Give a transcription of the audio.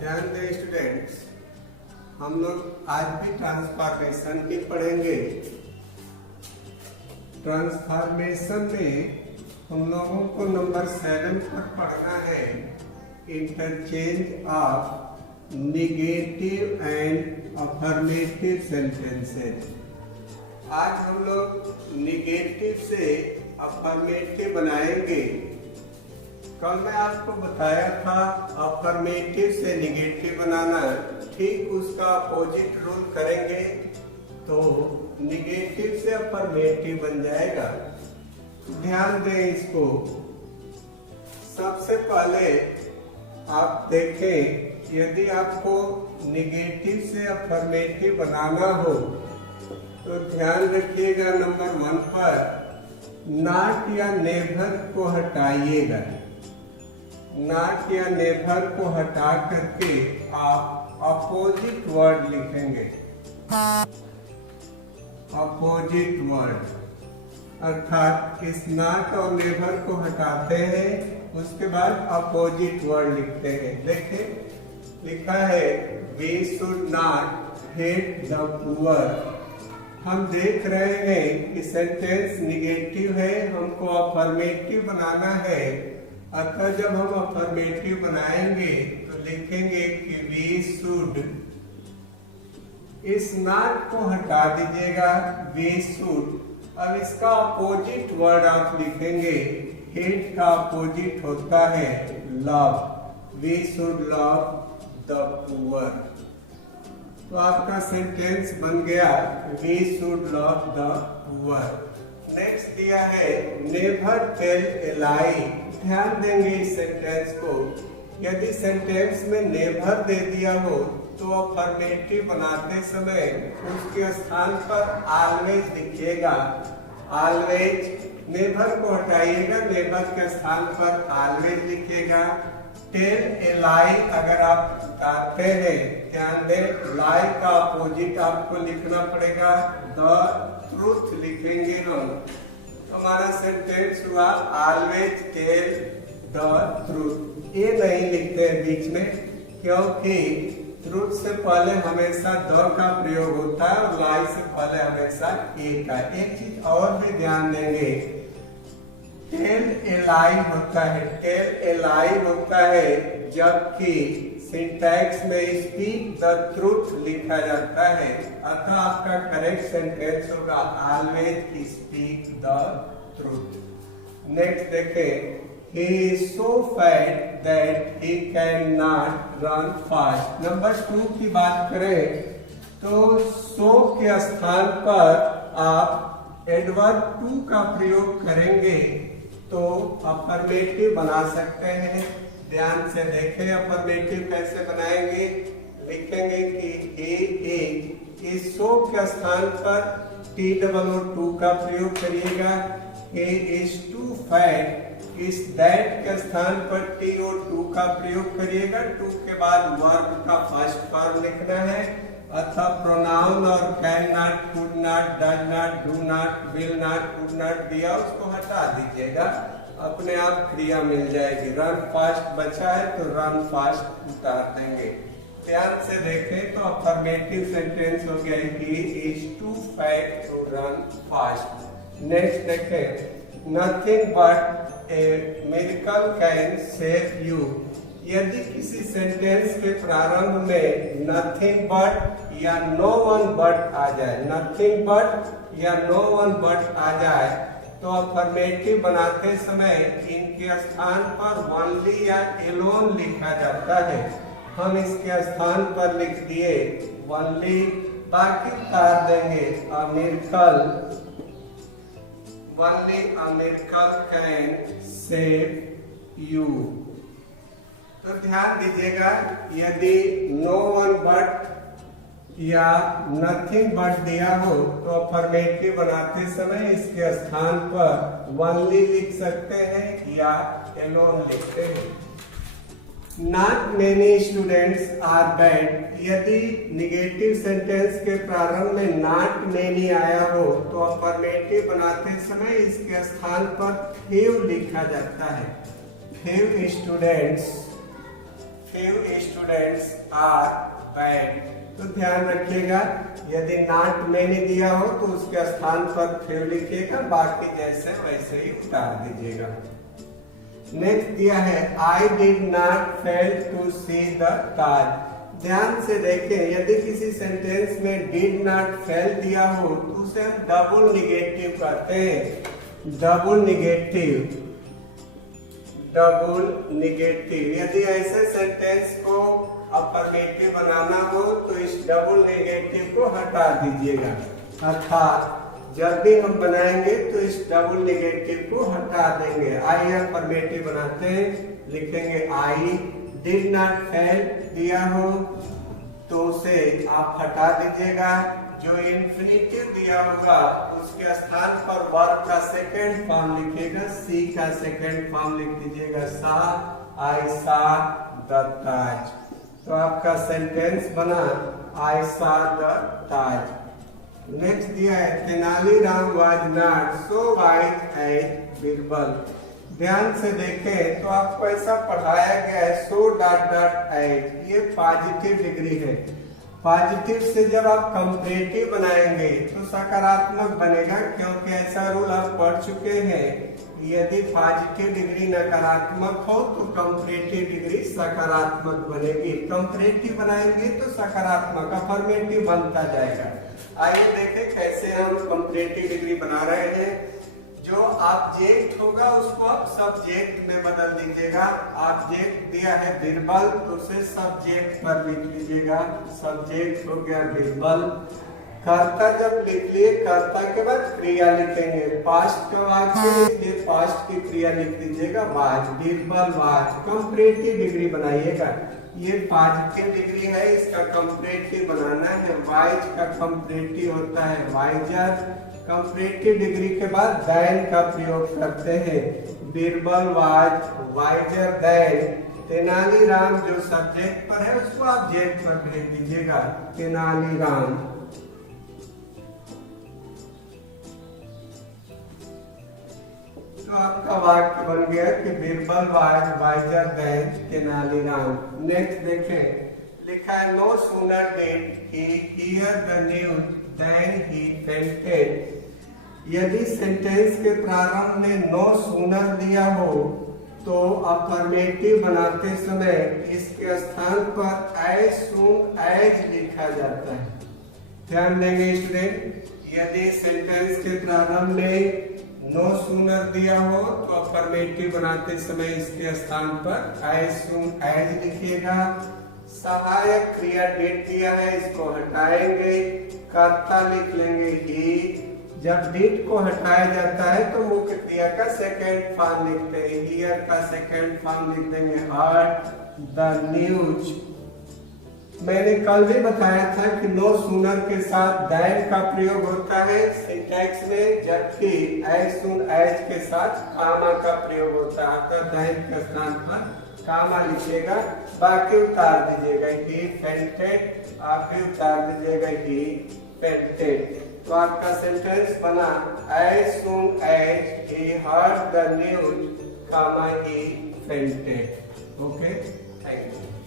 ध्यान दें स्टूडेंट्स, हम लोग आज भी ट्रांसफॉर्मेशन की पढ़ेंगे। ट्रांसफॉर्मेशन में हम लोगों को नंबर 7 पर पढ़ना है interchange of negative and affirmative sentences. आज हम लोग निगेटिव से अफर्मेटिव बनाएंगे। कल मैं आपको बताया था अफर्मेटिव से निगेटिव बनाना, ठीक उसका अपोजिट रूल करेंगे तो निगेटिव से अफर्मेटिव बन जाएगा। ध्यान दें इसको। सबसे पहले आप देखें, यदि आपको निगेटिव से अफर्मेटिव बनाना हो तो ध्यान रखिएगा नंबर 1 पर नॉट या नेवर को हटाइएगा। नॉट या नेवर को हटा करके आप अपोजिट वर्ड लिखेंगे। अपोजिट वर्ड अर्थात इस नॉट और नेवर को हटाते हैं, उसके बाद अपोजिट वर्ड लिखते हैं। देखिए लिखा है we should not hate the poor. हम देख रहे हैं कि सेंटेंस निगेटिव है, हमको अफर्मेटिव बनाना है। अतः जब हम अफर्मेटिव बनाएंगे तो लिखेंगे कि वी शुड, इस नॉट को हटा दीजिएगा, वी शुड। अब इसका अपोजिट वर्ड आप लिखेंगे। हेट का अपोजिट होता है love. We should love the poor. तो आपका सेंटेंस बन गया we should love the poor. Next दिया है नेवर टेल ए लाई। ध्यान देंगे इस सेंटेंस को। यदि सेंटेंस में नेवर दे दिया हो तो अफर्मेटिव बनाते समय उसके स्थान पर ऑलवेज लिखिएगा। ऑलवेज, नेवर को हटाइएगा, नेवर के स्थान पर ऑलवेज लिखिएगा। टेल ए लाई अगर आप बताते हैं, ध्यान दें लाई का अपोजिट आपको लिखना पड़ेगा, द ट्रूथ लिखेंगे हम। हमारा सेंटेंस हुआ ऑलवेज टेल द ट्रूथ। ये नहीं लिखते हैं बीच में, क्योंकि ट्रूथ से पहले हमेशा द का प्रयोग होता है और लाई से पहले हमेशा ए का। एक चीज और भी ध्यान देंगे, टेल ए लाई होता है, टेल ए लाई होता है जबकि सिंटैक्स में स्पीक द ट्रूथ लिखा जाता है। अतः आपका करेक्ट सेंटेंस होगा always speak the truth. Next देखें, he is so fat that he cannot run fast। Number 2 की बात करें तो so के स्थान पर आप एडवर्ब टू का प्रयोग करेंगे तो अफर्मेटिव बना सकते हैं। ध्यान से देखें अफर्मेटिव कैसे बनाएंगे। लिखेंगे कि इस सो के स्थान पर TOO का प्रयोग करिएगा। he is too fat, इस दैट के स्थान पर TO2 का प्रयोग करिएगा। 2 के बाद वर्ब का फर्स्ट फॉर्म लिखना है। अतः प्रोनाउन और can not, could not, does not, do not, will not, could not दिया उसको हटा दीजिएगा, अपने आप क्रिया मिल जाएगी। रन फास्ट बचा है तो रन फास्ट उतार देंगे। ध्यान से देखें तो अफर्मेटिव सेंटेंस हो गया कि is too fat to run fast. Next देखें, nothing but a miracle can save you. यदि किसी सेंटेंस के प्रारंभ में नथिंग बट या नो वन बट आ जाए, नथिंग बट या नो वन बट आ जाए तो अफर्मेटिव बनाते समय इनके स्थान पर ओनली या एलोन लिखा जाता है। हम इसके स्थान पर लिख दिए ओनली, बाकी उतार देंगे a miracle, only a miracle can save you. तो ध्यान दीजिएगा, यदि नो वन बट या नथिंग बट दिया हो तो अफर्मेटिव बनाते समय इसके स्थान पर ओनली लिख सकते हैं या एलोन लिखते हैं। Not many students are bad. यदि निगेटिव सेंटेंस के प्रारंभ में नॉट मेनी आया हो तो अफर्मेटिव बनाते समय इसके स्थान पर फ्यू लिखा जाता है। Few students few students are bad। तो ध्यान रखिएगा, यदि नॉट मैनी दिया हो तो उसके स्थान पर few लिखिएगा, बाकी जैसे वैसे ही उतार दीजिएगा। नेक्स्ट दिया है I did not fail to see the ताज। ध्यान से देखें, यदि किसी सेंटेंस में did not fail दिया हो तो उसे हम डबल निगेटिव कहते हैं। डबल निगेटिव यदि ऐसे सेंटेंस को अफर्मेटिव बनाना हो तो इस डबल निगेटिव को हटा दीजिएगा। अर्थात जब भी हम बनाएंगे तो इस डबल निगेटिव को हटा देंगे। आई अफर्मेटिव बनाते हैं, लिखेंगे आई डिड नॉट फेल दिया हो तो उसे आप हटा दीजिएगा। जो इन्फिनिटिव दिया होगा उसके स्थान पर वर्ब का सेकंड फॉर्म लिखिएगा, सी का सेकंड फॉर्म लिख दीजिएगा, सा आई सा द ताज। तो आपका सेंटेंस बना आई सा द ताज। नेक्स्ट दिया है Tenaliram was not so wise as Birbal. ध्यान से देखें तो आपको ऐसा पढ़ाया गया है सो डॉट डॉट एज, ये पॉजिटिव डिग्री है। पॉजिटिव से जब आप कंपैरेटिव बनाएंगे तो सकारात्मक बनेगा, क्योंकि ऐसा रूल आप पढ़ चुके हैं। यदि पॉजिटिव डिग्री नकारात्मक हो तो कंपैरेटिव डिग्री सकारात्मक बनेगी। कंपैरेटिव बनाएंगे तो सकारात्मक अफर्मेटिव बनता जाएगा। आइए देखें कैसे हम कंपैरेटिव डिग्री बना रहे हैं। जो ऑब्जेक्ट होगा उसको आप सब्जेक्ट में बदल दीजिएगा। ऑब्जेक्ट दिया है बीरबल तो उसे सब्जेक्ट पर लिख लीजिएगा, सब्जेक्ट हो गया बीरबल। कर्ता जब लिख लिए, कर्ता के बाद क्रिया लिखेंगे, पास्ट का वाक्य इसलिए पास्ट की क्रिया लिख दीजिएगा was, Birbal was. Comparative degree बनाइएगा, ये पॉजिटिव डिग्री है, इसका कंपैरेटिव बनाना है। वाइज का कंपैरेटिव होता है वाइजर। कंपैरेटिव डिग्री के बाद दैन का प्रयोग करते हैं, Birbal was wiser than. Tenaliram जो सब्जेक्ट पर है उसको ऑब्जेक्ट पर भेज दीजिएगा, तेनालीराम। तो आपका वाक्य बन गया कि Birbal was wiser than Tenaliram. Next देखें, लिखा है no sooner did he hear the news then he fainted. यदि सेंटेंस के प्रारंभ में नो सूनर दिया हो तो अफर्मेटिव बनाते समय इसके स्थान पर एज सून एज लिखा जाता है। ध्यान देंगे स्टूडेंट, यदि सेंटेंस के प्रारंभ में नो सूनर दिया हो तो अफर्मेटिव बनाते समय इसके स्थान पर एज सून एज लिखिएगा। सहायक क्रिया डिड दिया है, इसको हटाएंगे, कर्ता लिख लेंगे ही। जब डिड को हटाया जाता है तो मुख्य क्रिया का सेकंड फॉर्म लिखते हैं, हियर का सेकंड फॉर्म लिख देंगे हर्ड द न्यूज। मैंने कल भी बताया था कि नो सूनर के साथ दैन का प्रयोग होता है सिंटैक्स में, जबकि एज सून एज के साथ कामा का प्रयोग होता है। तो दैन के स्थान पर कामा लिखिएगा, बाकी उतार दीजिएगा, ही फेंटेड, आप भी उतार दीजिएगा ही फेंटेड। तो आपका सेंटेंस बना as soon as he heard the news, comma he fainted. Okay, thank you.